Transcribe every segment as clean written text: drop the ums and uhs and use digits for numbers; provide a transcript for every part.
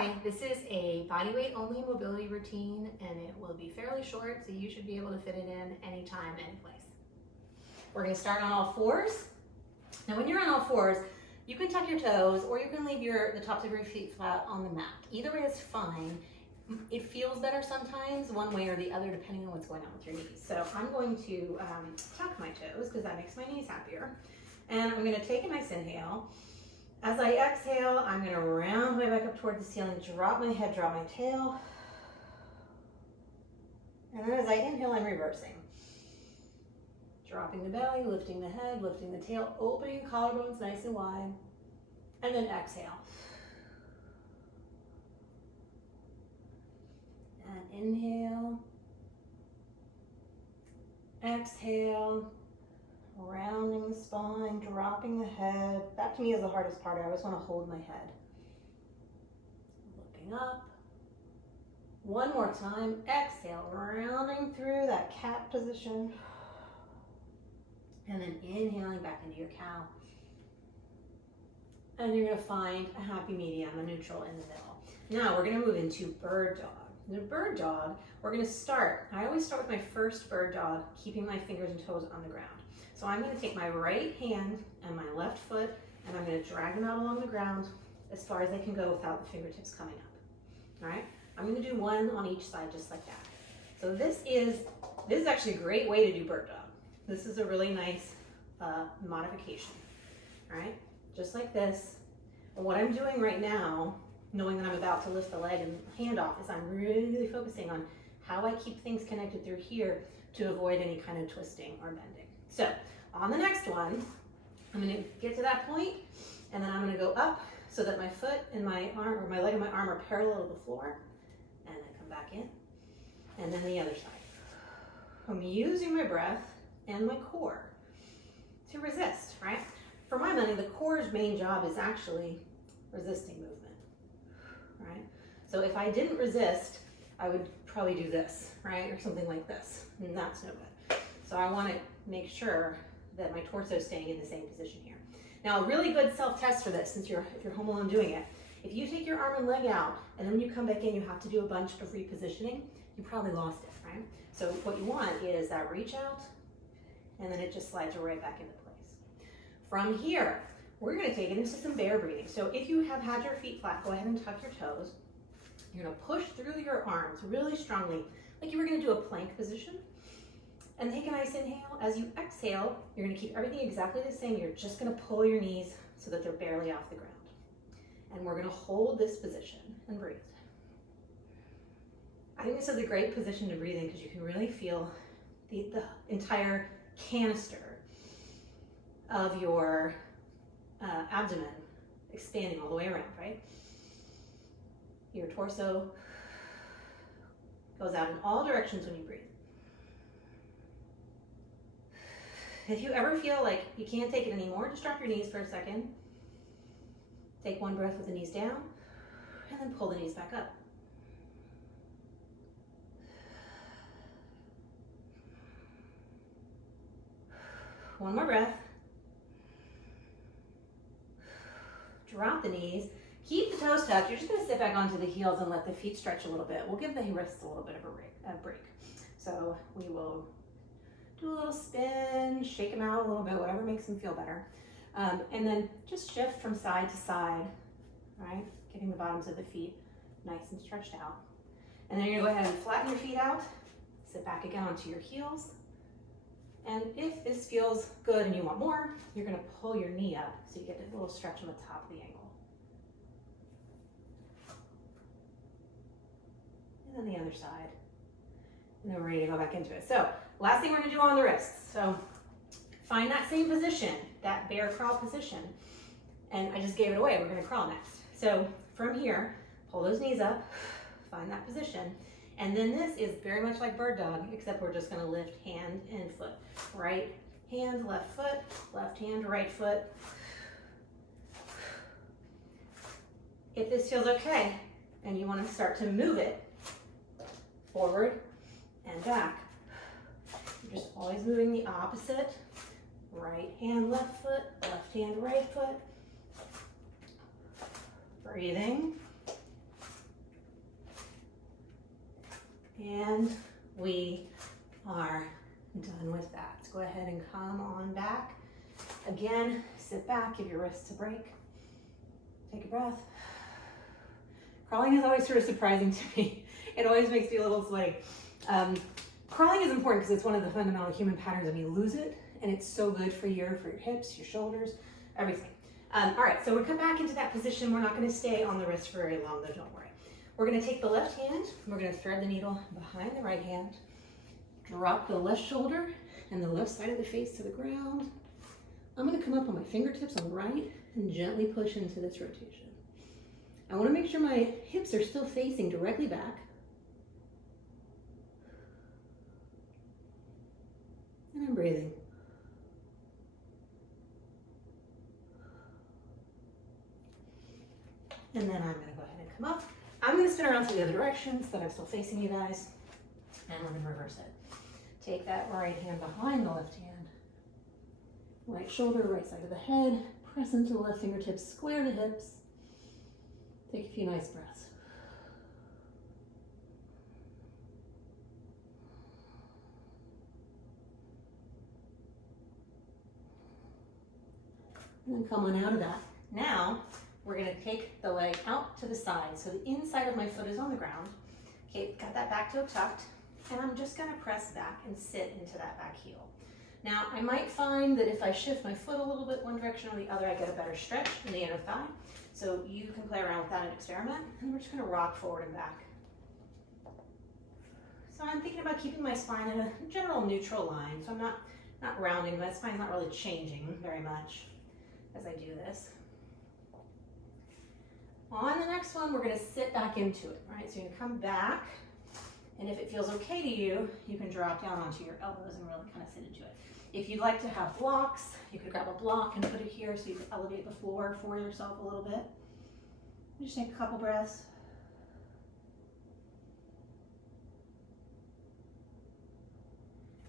Hi, this is a body weight only mobility routine and it will be fairly short, so you should be able to fit it in anytime, any place. We're going to start on all fours. Now when you're on all fours, you can tuck your toes or you can leave the tops of your feet flat on the mat. Either way is fine. It feels better sometimes one way or the other depending on what's going on with your knees. So I'm going to tuck my toes because that makes my knees happier. And I'm going to take a nice inhale. As I exhale, I'm going to round my back up toward the ceiling, drop my head, drop my tail. And then as I inhale, I'm reversing. Dropping the belly, lifting the head, lifting the tail, opening collarbones nice and wide. And then exhale. And inhale. Exhale. Rounding the spine, dropping the head. That to me is the hardest part. I always want to hold my head. Looking up. One more time. Exhale, rounding through that cat position. And then inhaling back into your cow. And you're going to find a happy medium, a neutral in the middle. Now we're going to move into bird dog. In a bird dog, we're going to start. I always start with my first bird dog, keeping my fingers and toes on the ground. So I'm going to take my right hand and my left foot and I'm going to drag them out along the ground as far as they can go without the fingertips coming up. All right? I'm going to do one on each side just like that. So this is actually a great way to do bird dog. This is a really nice modification. All right? Just like this. And what I'm doing right now, knowing that I'm about to lift the leg and hand off, is I'm really focusing on how I keep things connected through here to avoid any kind of twisting or bending. So on the next one, I'm going to get to that point, and then I'm going to go up so that my foot and my arm, or my leg and my arm are parallel to the floor, and then come back in, and then the other side. I'm using my breath and my core to resist, right? For my money, the core's main job is actually resisting movement, right? So if I didn't resist, I would probably do this, right? Or something like this, and that's no good. So I want to make sure that my torso is staying in the same position here. Now, a really good self-test for this, if you're home alone doing it, if you take your arm and leg out, and then when you come back in, you have to do a bunch of repositioning, you probably lost it, right? So what you want is that reach out, and then it just slides right back into place. From here, we're going to take it into some bear breathing. So if you have had your feet flat, go ahead and tuck your toes. You're going to push through your arms really strongly, like you were going to do a plank position. And take a nice inhale. As you exhale, you're going to keep everything exactly the same. You're just going to pull your knees so that they're barely off the ground. And we're going to hold this position and breathe. I think this is a great position to breathe in because you can really feel the entire canister of your abdomen expanding all the way around, right? Your torso goes out in all directions when you breathe. If you ever feel like you can't take it anymore, just drop your knees for a second. Take one breath with the knees down, and then pull the knees back up. One more breath. Drop the knees. Keep the toes tucked. You're just going to sit back onto the heels and let the feet stretch a little bit. We'll give the wrists a little bit of a break. So we will do a little spin, shake them out a little bit, whatever makes them feel better. And then just shift from side to side, right? Getting the bottoms of the feet nice and stretched out. And then you're gonna go ahead and flatten your feet out, sit back again onto your heels. And if this feels good and you want more, you're gonna pull your knee up so you get a little stretch on the top of the ankle. And then the other side. And then we're ready to go back into it. So last thing we're gonna do on the wrists. So find that same position, that bear crawl position. And I just gave it away, we're gonna crawl next. So from here, pull those knees up, find that position. And then this is very much like bird dog, except we're just gonna lift hand and foot. Right hand, left foot, left hand, right foot. If this feels okay, and you wanna start to move it forward and back, you're just always moving the opposite. Right hand, left foot, left hand, right foot. Breathing. And we are done with that. Let's go ahead and come on back. Again, sit back, give your wrists a break. Take a breath. Crawling is always sort of surprising to me. It always makes me a little sweaty. Crawling is important because it's one of the fundamental human patterns, and we lose it, and it's so good for your hips, your shoulders, everything. All right, so we'll come back into that position. We're not going to stay on the wrist for very long, though, don't worry. We're going to take the left hand, we're going to thread the needle behind the right hand, drop the left shoulder and the left side of the face to the ground. I'm going to come up on my fingertips on the right and gently push into this rotation. I want to make sure my hips are still facing directly back. And I'm breathing. And then I'm going to go ahead and come up. I'm going to spin around to the other direction so that I'm still facing you guys. And we're going to reverse it. Take that right hand behind the left hand. Right shoulder, right side of the head. Press into the left fingertips, square the hips. Take a few nice breaths. And then come on out of that. Now, we're going to take the leg out to the side. So the inside of my foot is on the ground. Okay, got that back toe tucked. And I'm just going to press back and sit into that back heel. Now, I might find that if I shift my foot a little bit one direction or the other, I get a better stretch in the inner thigh. So you can play around with that and experiment. And we're just going to rock forward and back. So I'm thinking about keeping my spine in a general neutral line. So I'm not rounding. My spine's not really changing very much as I do this. On the next one, we're going to sit back into it, right? So you're going to come back, and if it feels okay to you, you can drop down onto your elbows and really kind of sit into it. If you'd like to have blocks, you could grab a block and put it here so you can elevate the floor for yourself a little bit. Just take a couple breaths.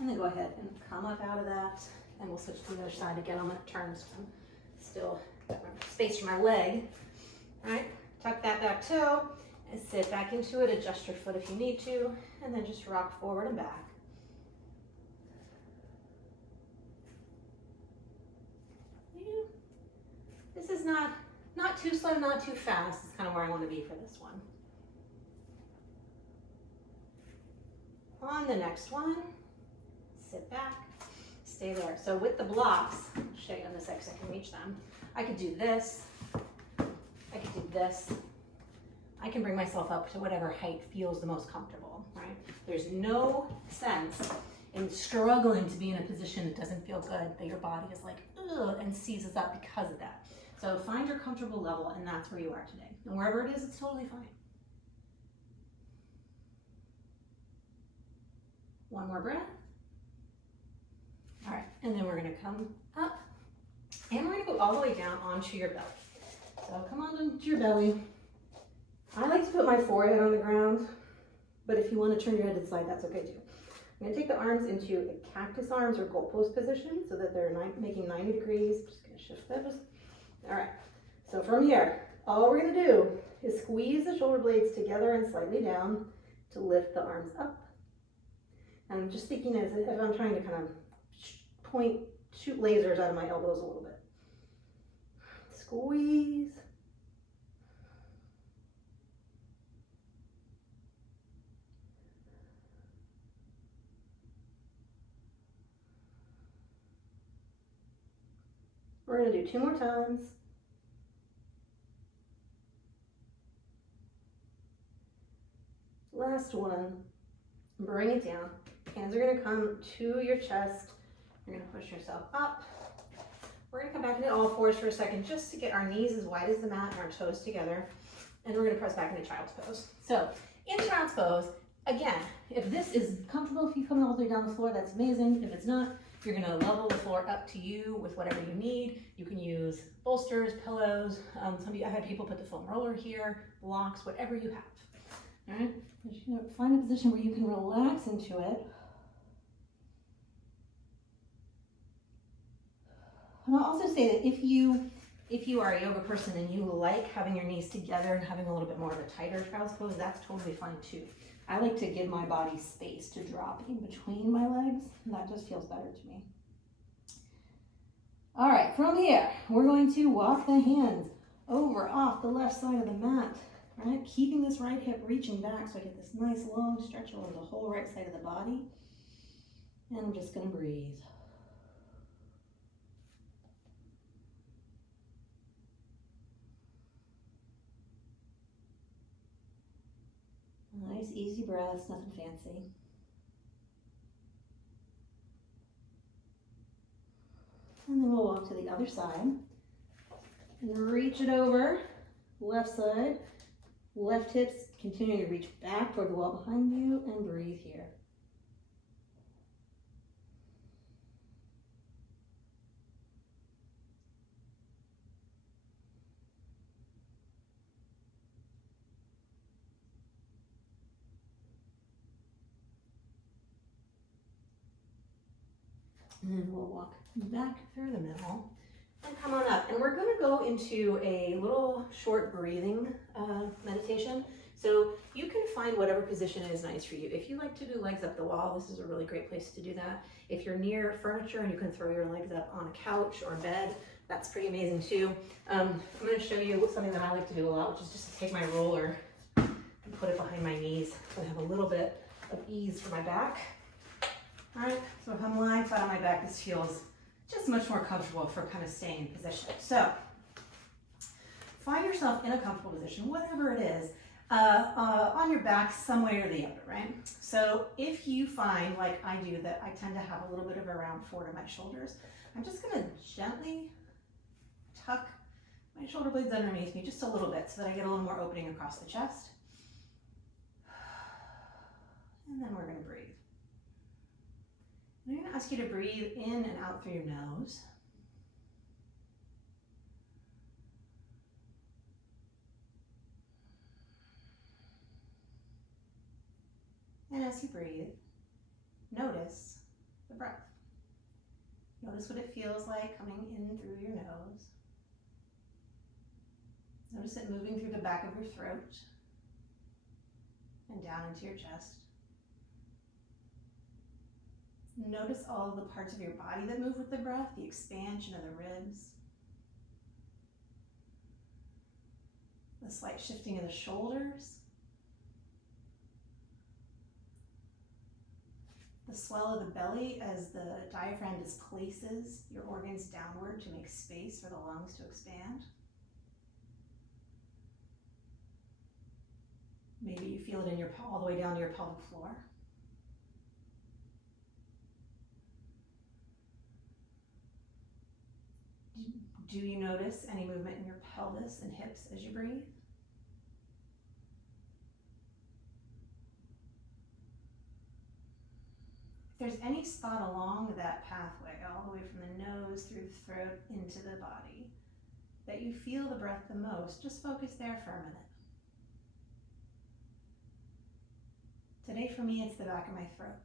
And then go ahead and come up out of that, and we'll switch to the other side again. I'm going to turn so I'm still got my space for my leg. All right, tuck that back toe and sit back into it. Adjust your foot if you need to, and then just rock forward and back. Yeah. This is not too slow, not too fast. It's kind of where I want to be for this one. On the next one, sit back, stay there. So with the blocks, I'll show you in a sec so I can reach them. I could do this. I could do this. I can bring myself up to whatever height feels the most comfortable, right? There's no sense in struggling to be in a position that doesn't feel good, that your body is like, ugh, and seizes up because of that. So find your comfortable level, and that's where you are today. And wherever it is, it's totally fine. One more breath. All right, and then we're gonna come up, and we're gonna go all the way down onto your belly. So come on into your belly. I like to put my forehead on the ground, but if you want to turn your head to the side, that's okay too. I'm going to take the arms into a cactus arms or goalpost position so that they're making 90 degrees. I'm just going to shift those. All right, so from here, all we're going to do is squeeze the shoulder blades together and slightly down to lift the arms up. And I'm just thinking as if I'm trying to kind of shoot lasers out of my elbows a little bit. Squeeze. We're going to do 2 more times. Last one. Bring it down. Hands are going to come to your chest. You're going to push yourself up. We're going to come back into all fours for a second just to get our knees as wide as the mat and our toes together. And we're going to press back into child's pose. So in child's pose, again, if this is comfortable, if you come all the way down the floor, that's amazing. If it's not, you're going to level the floor up to you with whatever you need. You can use bolsters, pillows. I've had people put the foam roller here, blocks, whatever you have. All right, just, find a position where you can relax into it. And I'll also say that if If you are a yoga person and you like having your knees together and having a little bit more of a tighter child's pose, that's totally fine too. I like to give my body space to drop in between my legs, and that just feels better to me. All right, from here, we're going to walk the hands over off the left side of the mat, right? Keeping this right hip reaching back so I get this nice long stretch over the whole right side of the body. And I'm just gonna breathe. Nice, easy breaths, nothing fancy. And then we'll walk to the other side and reach it over, left side, left hips, continue to reach back toward the wall behind you and breathe here. And then we'll walk back through the middle and come on up. And we're gonna go into a little short breathing meditation. So you can find whatever position is nice for you. If you like to do legs up the wall, this is a really great place to do that. If you're near furniture and you can throw your legs up on a couch or bed, that's pretty amazing too. I'm gonna show you something that I like to do a lot, which is just to take my roller and put it behind my knees. So I have a little bit of ease for my back. All right, so if I'm lying flat on my back, this feels just much more comfortable for kind of staying in position. So find yourself in a comfortable position, whatever it is, on your back some way or the other, right? So if you find, like I do, that I tend to have a little bit of a round forward of my shoulders, I'm just gonna gently tuck my shoulder blades underneath me just a little bit so that I get a little more opening across the chest. And then we're gonna breathe. I'm going to ask you to breathe in and out through your nose. And as you breathe, notice the breath. Notice what it feels like coming in through your nose. Notice it moving through the back of your throat and down into your chest. Notice all of the parts of your body that move with the breath, the expansion of the ribs, the slight shifting of the shoulders, the swell of the belly as the diaphragm displaces your organs downward to make space for the lungs to expand. Maybe you feel it in all the way down to your pelvic floor. Do you notice any movement in your pelvis and hips as you breathe? If there's any spot along that pathway, all the way from the nose through the throat into the body, that you feel the breath the most, just focus there for a minute. Today for me, it's the back of my throat.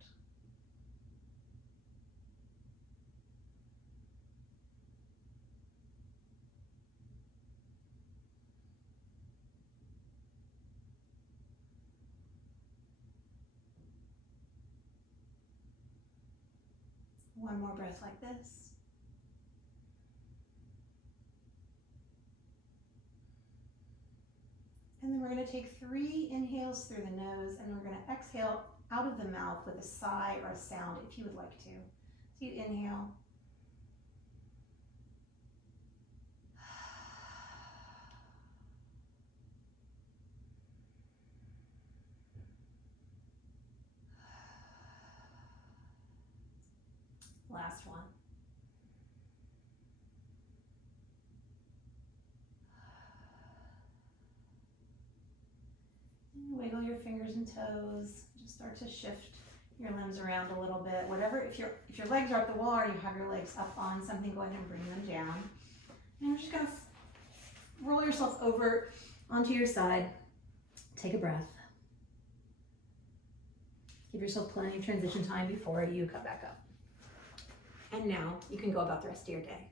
One more breath like this. And then we're going to take 3 inhales through the nose, and we're going to exhale out of the mouth with a sigh or a sound if you would like to. So you inhale. Last one. And wiggle your fingers and toes. Just start to shift your limbs around a little bit. Whatever, if your legs are up the wall or you have your legs up on something, go ahead and bring them down. And you're just gonna roll yourself over onto your side. Take a breath. Give yourself plenty of transition time before you come back up. And now you can go about the rest of your day.